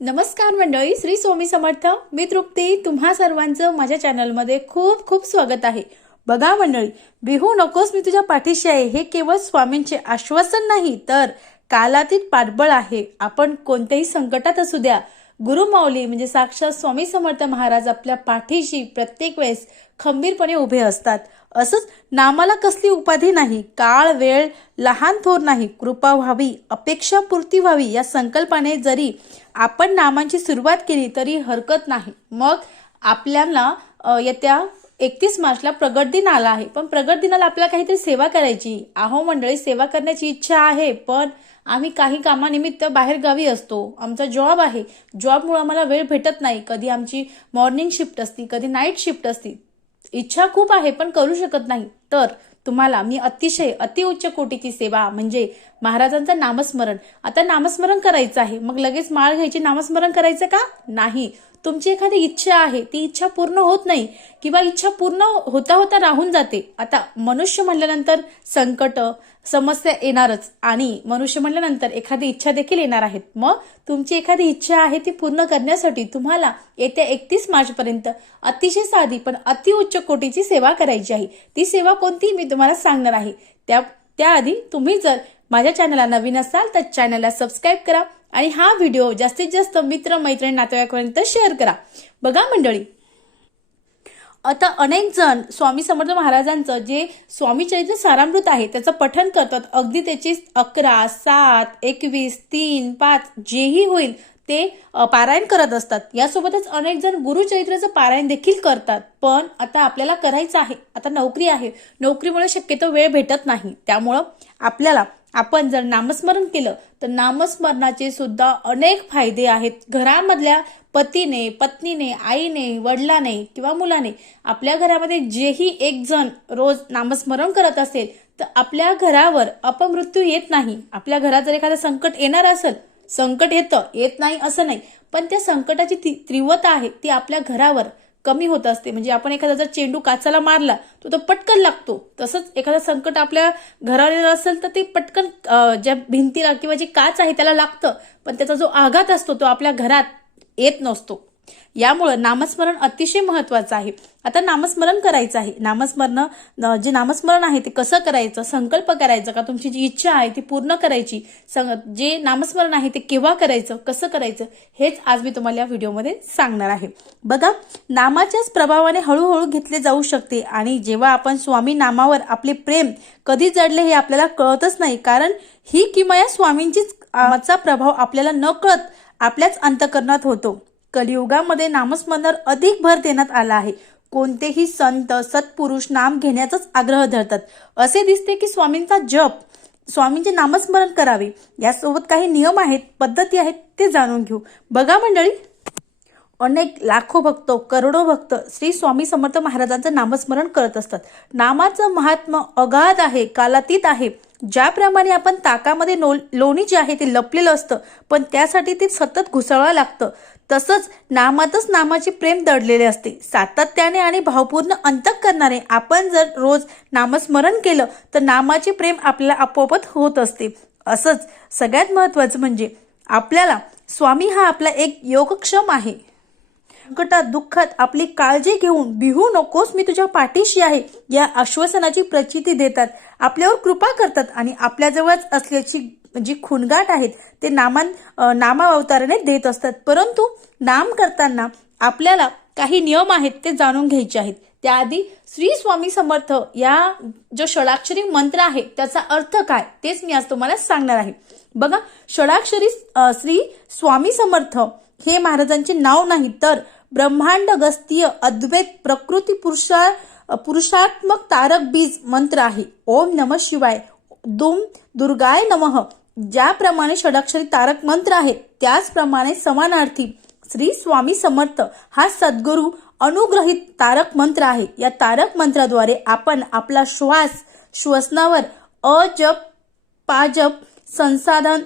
नमस्कार मंडळी श्री स्वामी समर्थ. मी तृप्ती. तुम्हा सर्वांचं माझ्या चॅनलमध्ये खूप खूप स्वागत आहे. बघा मंडळी बिहू नकोस मी तुझ्या पाठीशी आहे. हे केवळ स्वामींचे आश्वासन नाही तर कालातीत पाठबळ आहे. आपण कोणत्याही संकटात असू द्या. गुरुमाऊली म्हणजे साक्षात स्वामी समर्थ महाराज आपल्या पाठीशी प्रत्येक वेळेस खंबीरपणे उभे असतात. असंच नामाला कसली उपाधी नाही काळ वेळ लहान थोर नाही कृपा व्हावी अपेक्षा पूर्ती व्हावी या संकल्पाने जरी आपण नामांची सुरुवात केली तरी हरकत नाही. मग आपल्याला येत्या एकतीस मार्चला प्रगट दिन आला आहे. पण प्रगट दिनाला आपल्याला काहीतरी सेवा करायची. आहो मंडळी सेवा करण्याची इच्छा आहे पण आम्ही काही कामानिमित्त बाहेर गावी असतो. आमचा जॉब आहे. जॉबमुळे आम्हाला वेळ भेटत नाही. कधी आमची मॉर्निंग शिफ्ट असती कधी नाईट शिफ्ट असती. इच्छा खूप आहे पण करू शकत नाही. तर तुम्हाला मी अतिशय अतिउच्च कोटीची सेवा म्हणजे महाराजांचं नामस्मरण. आता नामस्मरण करायचं आहे. मग लगेच माळ घ्यायची नामस्मरण करायचं का? नाही. तुमची एखादी इच्छा आहे ती इच्छा पूर्ण होत नाही किंवा इच्छा पूर्ण होता होता राहून जाते. आता मनुष्य म्हणल्यानंतर संकट समस्या येणारच आणि मनुष्य म्हणल्यानंतर एखादी इच्छा देखील येणार आहेत. मग तुमची एखादी इच्छा आहे ती पूर्ण करण्यासाठी तुम्हाला येत्या एकतीस मार्च पर्यंत अतिशय साधी पण अतिउच्च कोटीची सेवा करायची आहे. ती सेवा कोणती मी तुम्हाला सांगणार आहे. त्या त्याआधी तुम्ही जर माझ्या चॅनलला नवीन असाल तर चॅनलला सबस्क्राईब करा. आणि हा व्हिडिओ जास्तीत जास्त मित्र मैत्रिणी नातेवाईकांपर्यंत शेअर करा. बघा मंडळी. आता अनेक जण स्वामी समर्थ महाराजांचं जे स्वामी चरित्र सारामृत आहे त्याचं पठन करतात. अगदी त्याची अकरा सात एकवीस तीन पाच जेही होईल ते पारायण करत असतात. यासोबतच अनेक जण गुरुचरित्राचं पारायण देखील करतात. पण आता आपल्याला करायचं आहे. आता नोकरी आहे. नोकरीमुळे शक्यतो वेळ भेटत नाही. त्यामुळं आपल्याला आपण जर नामस्मरण केलं तर नामस्मरणाचे सुद्धा अनेक फायदे आहेत. घरामधल्या पतीने पत्नीने आईने वडिलाने किंवा मुलाने आपल्या घरामध्ये जेही एक जण रोज नामस्मरण करत असेल तर आपल्या घरावर अपमृत्यू येत नाही. आपल्या घरात जर एखादं संकट येणार असेल संकट येतं येत नाही असं नाही. पण त्या संकटाची ती तीव्रता आहे ती आपल्या घरावर कमी होत असते. म्हणजे आपण एखादा जर चेंडू काचाला मारला तो तो पटकन लागतो. तसंच एखादा संकट आपल्या घरावर येणार असेल तर ते पटकन ज्या भिंतीला किंवा जी काच आहे त्याला लागतं. पण त्याचा जो आघात असतो तो आपल्या घरात येत नसतो. यामुळं नामस्मरण अतिशय महत्वाचं आहे. आता नामस्मरण करायचं आहे. नामस्मरण जे नामस्मरण आहे ते कसं करायचं? संकल्प करायचं का? तुमची जी इच्छा आहे ती पूर्ण करायची. सं- जे नामस्मरण आहे ते केव्हा करायचं? कसं करायचं? हेच आज मी तुम्हाला या व्हिडिओमध्ये सांगणार आहे. बघा नामाच्याच प्रभावाने हळूहळू घेतले जाऊ शकते आणि जेव्हा आपण स्वामी नामावर आपले प्रेम कधी जडले हे आपल्याला कळतच नाही. कारण ही किमया स्वामींचीच प्रभाव आपल्याला न कळत आपल्याच अंतकरणात होतो. कलियुगामध्ये नामस्मरणावर अधिक भर देण्यात आला आहे. कोणतेही संत सत्पुरुष नाम घेण्याचाच आग्रह धरतात. असे दिसते की स्वामींचा जप स्वामींचे नामस्मरण करावे. यासोबत काही नियम आहेत पद्धती आहेत ते जाणून घेऊ. बघा मंडळी अनेक लाखो भक्त करोडो भक्त श्री स्वामी समर्थ महाराजांचं नामस्मरण करत असतात. नामाचं महात्म अगाध आहे कालातीत आहे. ज्याप्रमाणे आपण ताकामध्ये नो लोणी जे आहे ते लपलेलं असतं पण त्यासाठी ते सतत घुसळावं लागतं. तसंच नामातच नामाचे प्रेम दडलेले असते. सातत्याने आणि भावपूर्ण अंतक करणारे आपण जर रोज नामस्मरण केलं तर नामाचे प्रेम आपल्याला आपोआपच होत असते. असंच सगळ्यात महत्त्वाचं म्हणजे आपल्याला स्वामी हा आपला एक योगक्षम आहे. संकटात दुःखात आपली काळजी घेऊन बिहू नकोस मी तुझ्या पाठीशी आहे. या आश्वासनाची प्रचिती देतात. आपल्यावर कृपा करतात आणि आपल्याजवळच असल्याची जी खुणगाट आहेत ते नामान अं, नामावताराने देत असतात. परंतु नाम करताना आपल्याला काही नियम आहेत ते जाणून घ्यायचे आहेत. त्याआधी श्री स्वामी समर्थ या जो षडाक्षरी मंत्र आहे त्याचा अर्थ काय तेच मी आज तुम्हाला सांगणार आहे. बघा षडाक्षरी श्री स्वामी समर्थ हे महाराजांचे नाव नाही तर ब्रह्मांड गस्तीय अद्वैत प्रकृती पुरुषा पुरुषात्मक तारक बीज मंत्र आहे. ओम नम शिवाय. दुम दुर्गाय नमः. ज्याप्रमाणे षडाक्षरी तारक मंत्र आहे त्याचप्रमाणे समानार्थी श्री स्वामी समर्थ हा सद्गुरू अनुग्रहित तारक मंत्र आहे. या तारक मंत्राद्वारे आपण आपला श्वास श्वसनावर अजप पाजप संसाधन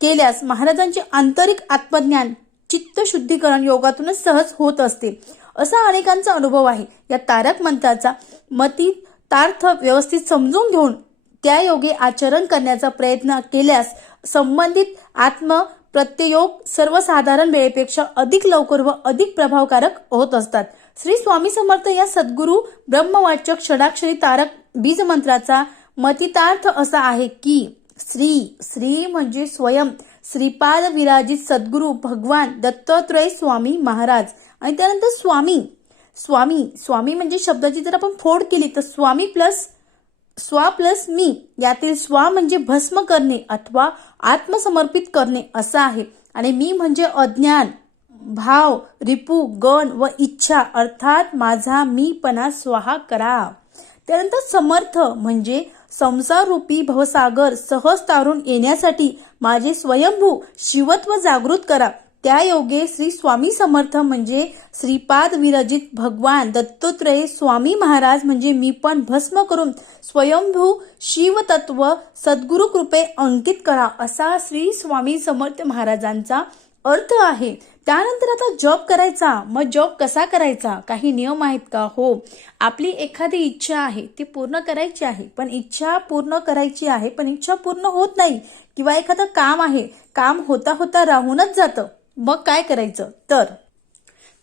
केल्यास महाराजांचे आंतरिक आत्मज्ञान चित्त शुद्धीकरण योगातूनच सहज होत असते. असा अनेकांचा अनुभव आहे. या तारक मंत्राचा मती तार्थ व्यवस्थित समजून घेऊन त्या योगे आचरण करण्याचा प्रयत्न केल्यास संबंधित आत्म प्रत्ययोग सर्वसाधारण वेळेपेक्षा अधिक लवकर व अधिक प्रभावकारक होत असतात. श्री स्वामी समर्थ या सद्गुरू ब्रह्मवाचक षडाक्षरी तारक बीज मंत्राचा मतितार्थ असा आहे की श्री श्री म्हणजे स्वयं. श्रीपाद विराजित सद्गुरू भगवान दत्तात्रय स्वामी महाराज. आणि त्यानंतर स्वामी. स्वामी. स्वामी म्हणजे शब्दाची जर आपण फोड केली तर स्वामी प्लस स्वा प्लस मी. यातील स्वा म्हणजे भस्म करणे अथवा आत्मसमर्पित करणे असं आहे. आणि मी म्हणजे अज्ञान भाव रिपू गण व इच्छा अर्थात माझा मीपणा स्वाहा करा. त्यानंतर समर्थ म्हणजे संसाररूपी भवसागर सहज तारून येण्यासाठी माझे स्वयंभू शिवत्व जागृत करा. त्या योगे श्री स्वामी समर्थ म्हणजे श्रीपाद विरजित भगवान दत्तोत्रय स्वामी महाराज म्हणजे मी पण भस्म करून स्वयंभू शिवतत्व सद्गुरु कृपे अंकित करा असा श्री स्वामी समर्थ महाराजांचा अर्थ आहे. त्यानंतर आता जॉब करायचा. मग जॉब कसा करायचा? काही नियम आहेत का? हो. आपली एखादी इच्छा आहे ती पूर्ण करायची आहे. पण इच्छा पूर्ण करायची आहे पण इच्छा पूर्ण होत नाही. किंवा एखादं काम आहे काम होता होता राहूनच जातं. मग काय करायचं? तर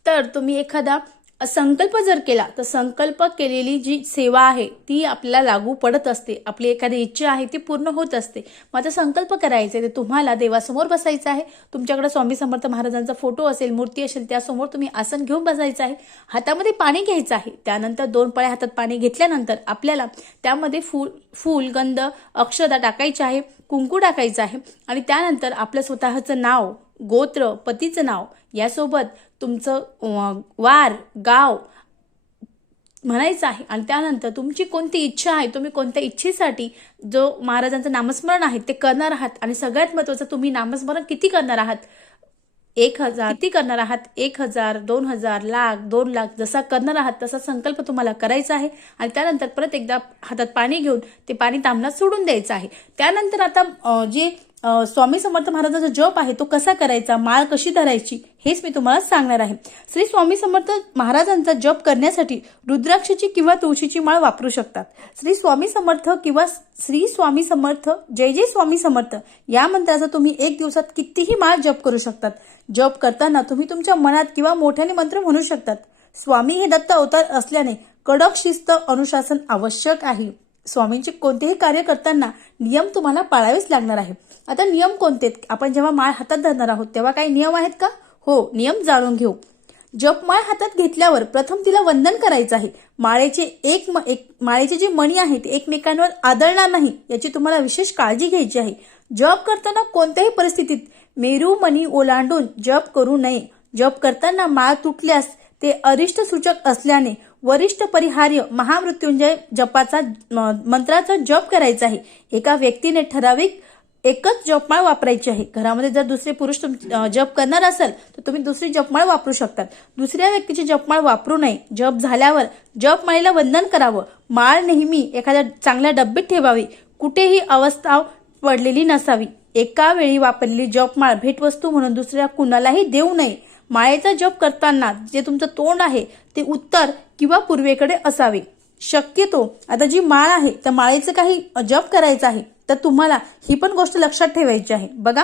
तर तुम्ही एखादा संकल्प जर केला तर संकल्प केलेली जी सेवा आहे ती आपल्याला लागू पडत असते. आपली एखादी इच्छा आहे ती पूर्ण होत असते. मग आता संकल्प करायचे ते तुम्हाला देवासमोर बसायचं आहे. तुमच्याकडे स्वामी समर्थ महाराजांचा फोटो असेल मूर्ती असेल त्यासमोर तुम्ही आसन घेऊन बसायचं आहे. हातामध्ये पाणी घ्यायचं आहे. त्यानंतर दोन पळ्या हातात पाणी घेतल्यानंतर आपल्याला त्यामध्ये फूल फूल गंध अक्षदा टाकायचे आहे कुंकू टाकायचं आहे. आणि त्यानंतर आपलं स्वतःचं नाव गोत्र पतीचं नाव यासोबत तुमचं वार गाव म्हणायचं आहे. आणि त्यानंतर तुमची कोणती इच्छा आहे तुम्ही कोणत्या इच्छेसाठी जो महाराजांचं नामस्मरण आहे ते करणार आहात? आणि सगळ्यात महत्त्वाचं तुम्ही नामस्मरण किती करणार आहात? एक हजार किती करणार आहात? एक हजार दोन हजार लाख दोन लाख जसा करणार आहात तसा संकल्प तुम्हाला करायचा आहे. आणि त्यानंतर परत एकदा हातात पाणी घेऊन ते पाणी तांबण्यात सोडून द्यायचं आहे. त्यानंतर आता जे स्वामी समर्थ महाराजांचा जप आहे तो कसा करायचा माळ कशी धरायची हेच मी तुम्हाला सांगणार आहे. श्री स्वामी समर्थ महाराजांचा जप करण्यासाठी रुद्राक्षची किंवा तुळशीची माळ वापरू शकतात. श्री स्वामी समर्थ किंवा श्री स्वामी समर्थ जय जय स्वामी समर्थ या मंत्राचा तुम्ही एक दिवसात कितीही माळ जप करू शकतात. जप करताना तुम्ही तुमच्या मनात किंवा मोठ्याने मंत्र म्हणू शकतात. स्वामी हे दत्त अवतार असल्याने कडक शिस्त अनुशासन आवश्यक आहे. स्वामींचे कोणतेही कार्य करताना नियम तुम्हाला पाळावेच लागणार आहे आता नियम कोणते आहेत? आपण जेव्हा माळ हातात धरणार आहोत तेव्हा काही नियम आहेत का? हो नियम जाणून घेऊ. जपमाळ हातात घेतल्यावर प्रथम तिला वंदन करायचं आहे. माळेचे एक म- एक माळेचे जे मणी आहेत एकमेकांवर आदळणार नाही याची तुम्हाला विशेष काळजी घ्यायची आहे. जप करताना कोणत्याही परिस्थितीत मेरू मणी ओलांडून जप करू नये. जप करताना माळ तुटल्यास ते अरिष्ट सूचक असल्याने वरिष्ठ परिहार्य महामृत्युंजय जपाचा मंत्राचा जप करायचा आहे. एका व्यक्तीने ठराविक एकच जपमाळ वापरायची आहे. घरामध्ये जर दुसरे पुरुष जप करणार असेल तर तुम्ही दुसरी जपमाळ वापरू शकतात. दुसऱ्या व्यक्तीची जपमाळ वापरू नये. जप झाल्यावर जपमाळीला वंदन करावं. माळ नेहमी एखाद्या चांगल्या डब्बीत ठेवावी. कुठेही अवस्था पडलेली नसावी. एका वेळी वापरलेली जपमाळ भेटवस्तू म्हणून दुसऱ्या कुणालाही देऊ नये. माळेचा जप करताना जे तुमचं तोंड आहे ते उत्तर किंवा पूर्वेकडे असावे. शक्यतो आता जी माळ आहे त्या माळेचं काही जप करायचं आहे तर तुम्हाला ही पण गोष्ट लक्षात ठेवायची आहे. बघा.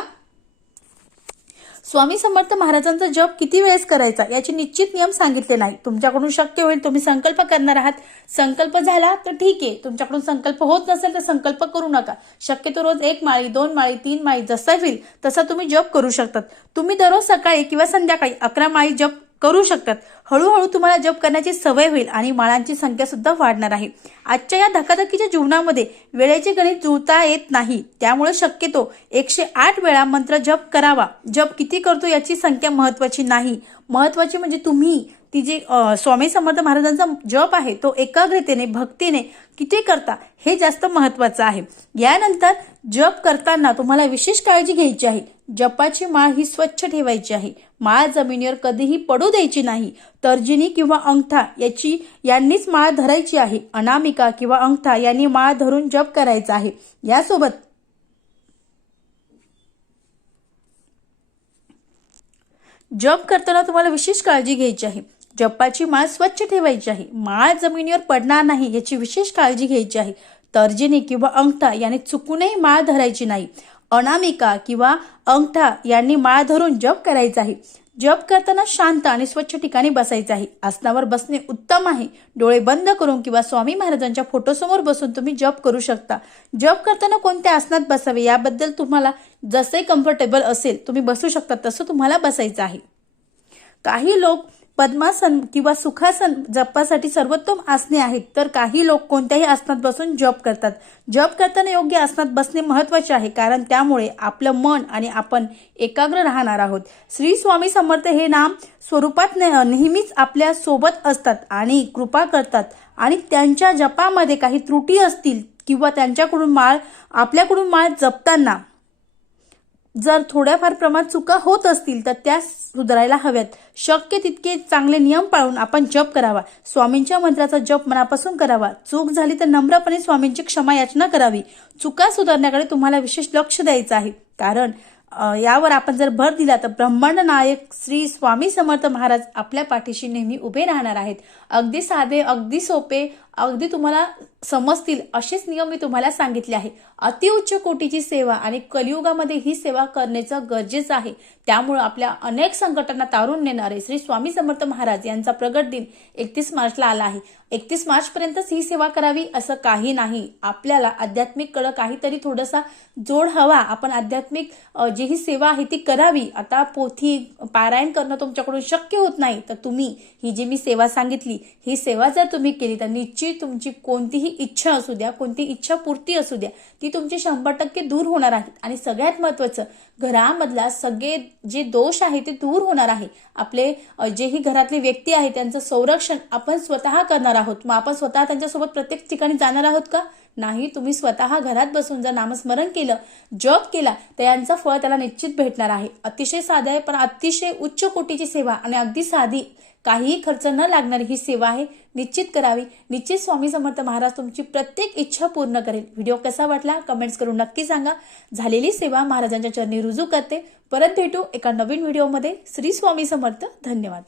स्वामी समर्थ महाराजांचा जप किती वेळेस करायचा याचे निश्चित नियम सांगितले नाही. तुमच्याकडून शक्य होईल तुम्ही संकल्प करणार आहात. संकल्प झाला तर ठीक आहे. तुमच्याकडून संकल्प होत नसेल तर संकल्प करू नका. शक्यतो रोज एक माळी दोन माळी तीन माळी जसा होईल तसा तुम्ही जप करू शकतात. तुम्ही दररोज सकाळी किंवा संध्याकाळी अकरा माळी जप करू शकतात. हळूहळू तुम्हाला जप करण्याची सवय होईल आणि माळांची संख्या सुद्धा वाढणार आहे. आजच्या या धकाधकीच्या जीवनामध्ये वेळेचे गणित जुळता येत नाही. त्यामुळे शक्यतो एकशे आठ वेळा मंत्र जप करावा. जप किती करतो याची संख्या महत्वाची नाही. महत्वाची म्हणजे तुम्ही. ती जी स्वामी समर्थ महाराजांचा जप आहे तो एकाग्रतेने भक्तीने किती करता हे जास्त महत्वाचं आहे. यानंतर जप करताना तुम्हाला विशेष काळजी घ्यायची आहे. जपाची माळ ही स्वच्छ ठेवायची आहे. माळ जमिनीवर कधीही पडू द्यायची नाही. तर्जिनी किंवा अंगठा याची यांनीच माळ धरायची आहे. अनामिका किंवा अंगठा यांनी माळ धरून जप करायचा आहे. यासोबत जप करताना तुम्हाला विशेष काळजी घ्यायची आहे. जपाची माळ स्वच्छ ठेवायची आहे. माळ जमिनीवर पडणार नाही याची विशेष काळजी घ्यायची आहे. तर्जिनी किंवा अंगठा याने चुकूनही माळ धरायची नाही. अनामिका किंवा अंगठा यांनी माळ धरून जप करायचा आहे. जप करताना शांत आणि स्वच्छ ठिकाणी बसायचं आहे. आसनावर बसणे उत्तम आहे. डोळे बंद करून किंवा स्वामी महाराजांच्या फोटोसमोर बसून तुम्ही जप करू शकता. जप करताना कोणत्या आसनात बसावे याबद्दल तुम्हाला जसे कम्फर्टेबल असेल तुम्ही बसू शकता तसं तुम्हाला बसायचं आहे. काही लोक पद्मासन किंवा सुखासन जपासाठी सर्वोत्तम आसने आहेत. तर काही लोक कोणत्याही आसनात बसून जप करतात. जप करताना योग्य आसनात बसणे महत्त्वाचे आहे कारण त्यामुळे आपलं मन आणि आपण एकाग्र राहणार आहोत. श्री स्वामी समर्थ हे नाम स्वरूपात ने- नेहमीच आपल्यासोबत असतात आणि कृपा करतात. आणि त्यांच्या जपामध्ये काही त्रुटी असतील किंवा त्यांच्याकडून माळ आपल्याकडून माळ जपताना जर थोड्याफार प्रमाणात चुका होत असतील तर त्या सुधारायला हव्यात. शक्य तितके चांगले नियम पाळून आपण जप करावा. स्वामींच्या मंत्राचा जप मनापासून करावा. चूक झाली तर नम्रपणे स्वामींची क्षमा याचना करावी. चुका सुधारण्याकडे तुम्हाला विशेष लक्ष द्यायचं आहे. कारण यावर आपण जर भर दिला तर ब्रह्मांड नायक श्री स्वामी समर्थ महाराज आपल्या पाठीशी नेहमी उभे राहणार आहेत. अगदी साधे अगदी सोपे अगदी तुम्हाला समजतील असेच नियम मी तुम्हाला सांगितले आहे अतिउच्च कोटीची सेवा आणि कलियुगामध्ये ही सेवा करण्याचं गरजेचं आहे. त्यामुळे आपल्या अनेक संकटांना तारून नेणारे श्री स्वामी समर्थ महाराज यांचा प्रगट दिन एकतीस मार्चला आला आहे. एकतीस मार्च पर्यंतच ही सेवा करावी असं काही नाही. आपल्याला आध्यात्मिककडं काहीतरी थोडासा जोड हवा. आपण आध्यात्मिक जी ही सेवा आहे ती करावी. आता पोथी पारायण करणं तुमच्याकडून शक्य होत नाही. तर तुम्ही ही जी मी सेवा सांगितली ही सेवा जर तुम्ही केली तर निश्चित तुमची कोणतीही इच्छा असू द्या कोणती इच्छा पूर्ती असू द्या ती तुमची शंभर टक्के दूर होणार आहे. आणि सगळ्यात महत्वाचं घरामधला सगळे जे दोष आहे ते दूर होणार आहे. आपले जेही घरातले व्यक्ती आहे त्यांचं संरक्षण आपण स्वतः करणार आहोत. मग आपण स्वतः त्यांच्यासोबत प्रत्येक ठिकाणी जाणार आहोत का? नाही तुम्ही स्वतः घरात बसून जर नामस्मरण केलं जप केला तर यांचं फळ त्याला निश्चित भेटणार आहे. अतिशय साधं आहे पण अतिशय उच्च कोटीची सेवा आणि अगदी साधी काहीही खर्च न लागणारी ही सेवा आहे. निश्चित करावी. निश्चित स्वामी समर्थ महाराज तुमची प्रत्येक इच्छा पूर्ण करेल. व्हिडिओ कसा वाटला कमेंट्स करून नक्की सांगा. झालेली सेवा महाराजांच्या चरणी रुजू करते. परत भेटू एका नवीन व्हिडिओमध्ये. श्री स्वामी समर्थ धन्यवाद.